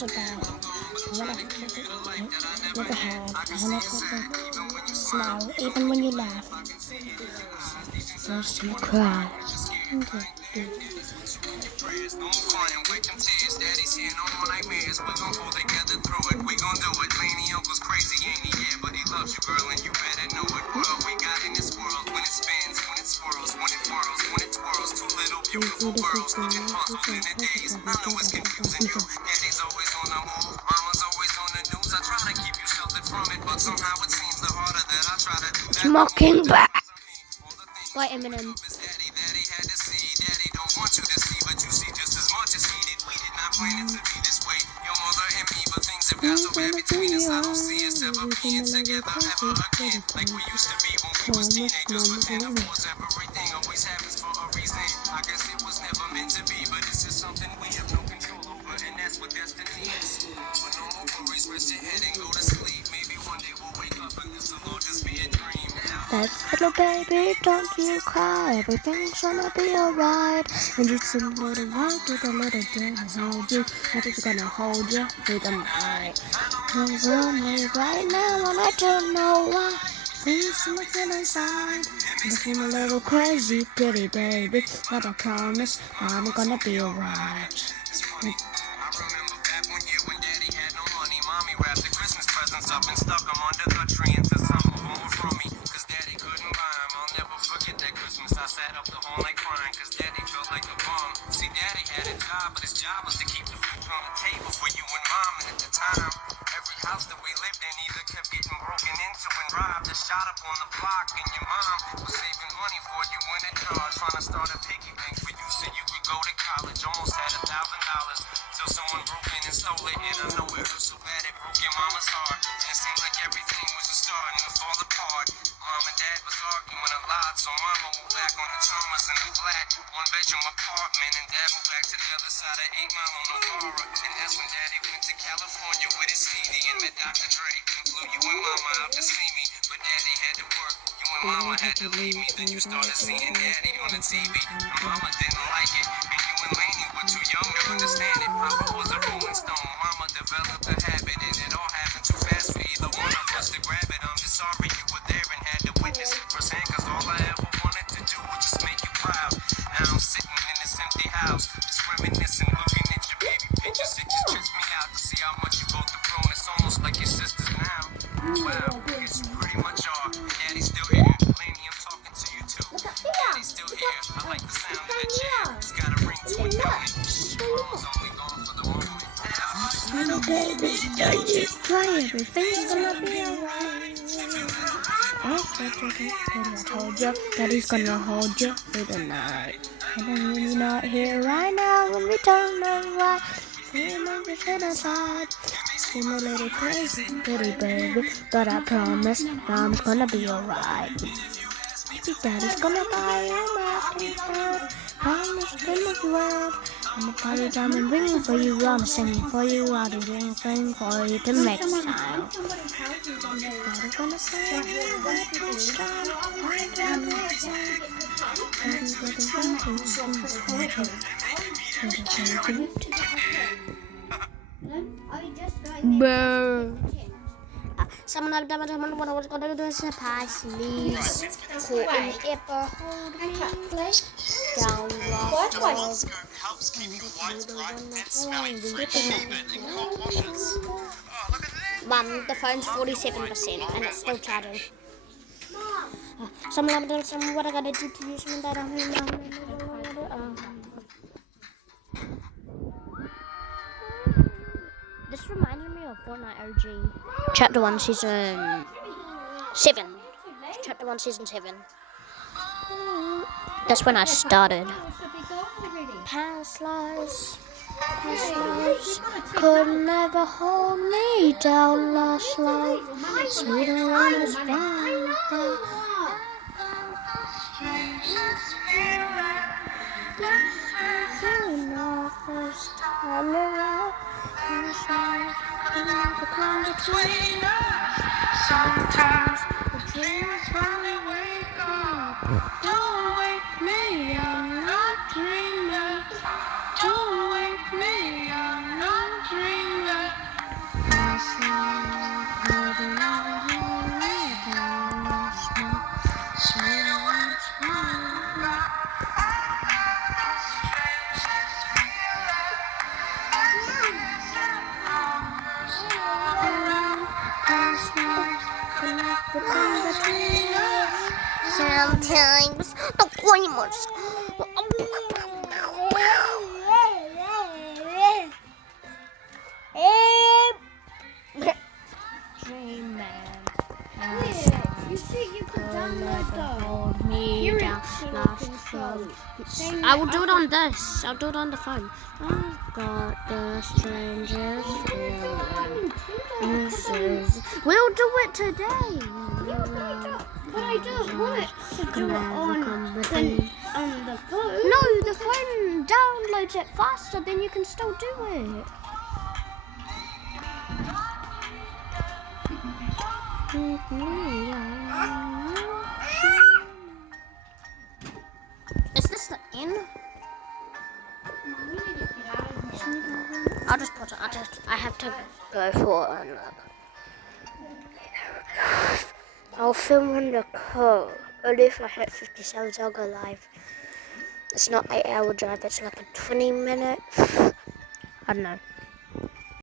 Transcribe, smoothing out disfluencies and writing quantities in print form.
so bad. Never had a smile, even when you laugh. First you cry. No more crying, wipe them tears. Daddy's here, no more nightmares. We gon' pull together through it. We gon' do it. Laney uncle's crazy, ain't he? Yeah, but he loves you, girl, and you better know it. World we got in this world, when it spins, when it swirls, when it whirls, when it twirls. Two little beautiful girls looking puzzled in the days. I know it's confusing you. Daddy's always on the move, mama's always on the news. I try to keep you sheltered from it, but somehow it seems the harder that I try to do that. Mockingbird by Eminem. Daddy had to see, Daddy don't want you to see, but you see just as much as he did. We did not plan it to be this way. Your mother and me, but things have got so bad between us. I don't see us ever being together ever again, like we used to be when we was teenagers. But then of course everything always happens for a reason. I guess it was never meant to be, but it's just something we have no control over, and that's what destiny is. But no more worries, rest your head and go to sleep. Maybe one day we'll wake up and this will all just be a dream. That's little baby, don't you cry. Everything's gonna be alright. And just a little white with a little bit hold you. I'm just gonna hold you through the night. Cause only right now, and I don't know why. Things looking inside. And I feel a little crazy, pretty baby. But I promise I'm gonna be alright. I remember back one year when Daddy had no money. Mommy wrapped the Christmas presents up and stuck them under the tree until some of them were from me. Cause Daddy couldn't buy them. I'll never forget that Christmas. I sat up the whole night crying cause Daddy felt like a bum. See, Daddy had a job, but his job was to keep the food on the table for you and Mom. And at the time, every house that we lived in either kept getting broken into and robbed or shot up on the block. And your mom was saving money for you in a jar, trying to start a piggy bank for you so you could go to college. Almost had $1,000 till someone broke in and stole it. And I know it hurt so bad it broke your mama's heart. And it seemed like everything was just starting to fall apart. Mom and Dad was arguing a lot, so Mama moved back on the Thomas in the flat, one-bedroom apartment, and Dad moved back to the other side of 8 Mile on Novara. And that's when Daddy went to California with his CD and met Dr. Dre, and flew you and Mama out to see me. But Daddy had to work, you and Mama had to leave me. Then you started seeing Daddy on the TV, and Mama didn't like it, and you and Laney were too young to understand it. Papa was a rolling stone, Mama developed a habit, and it all happened too fast for either one of us to grab it. I'm just sorry you were there and had to witness it firsthand, cause all I ever wanted to do was just make you proud. Now I'm sitting in this empty house, just reminiscing, looking at your baby pictures. It just trips me out to see how much you both have grown. It's almost like your sisters now. Wow, I guess you pretty much are. Daddy's still here. Laney, I'm talking to you too. Daddy's still here. I like the sound of that chair. It's got a ring to it, don't it? Mama's only gone for the moment. Little baby, don't you cry. Everything's gonna be alright. I told you, Daddy's gonna hold you through the night. And when you're not here right now, when we don't know why, you make me feel inside. Seem a little crazy, pretty baby, but I promise Mom's gonna be alright. Maybe Daddy's gonna buy you a mockingbird. Promise to make you out. I'ma buy you a diamond ring for you. I'ma sing for you. I'll do anything for you to make smile. Daddy's gonna say you this time. Brr. Someone I've done what I was gonna do is surprise please. Who in ever hold me down lost Helps keep you widespread and smelling fresh even in cold washes. Oh, look at this. Mum, the phone's 47% and it's still charging. Someone I've done what I gotta do to use me that I'm This reminded me of Fortnite OG. Chapter 1, Season 7. Chapter 1, Season 7. That's when I started. Past lives could never hold me down. Lost life, sweeter one is gone. First time around, between us. Sometimes the dreams finally wake up. Don't wake me, I'm not dreaming. Don't wake me, I'm not dreaming. Sometimes the gamers. Dream man. You see, you could download the Hold me hearing down. looking show. I will do it on this. I'll do it on the phone. I've got the strangest feeling. We'll do it today. But I don't want it to do it on the phone. No, the phone downloads it faster, then you can still do it. Is this the end? I'll just put it. I have to go for another. I'll film on the car. Only if I hit 57, I'll go live. It's not 8-hour drive. It's like a 20-minute. I don't know.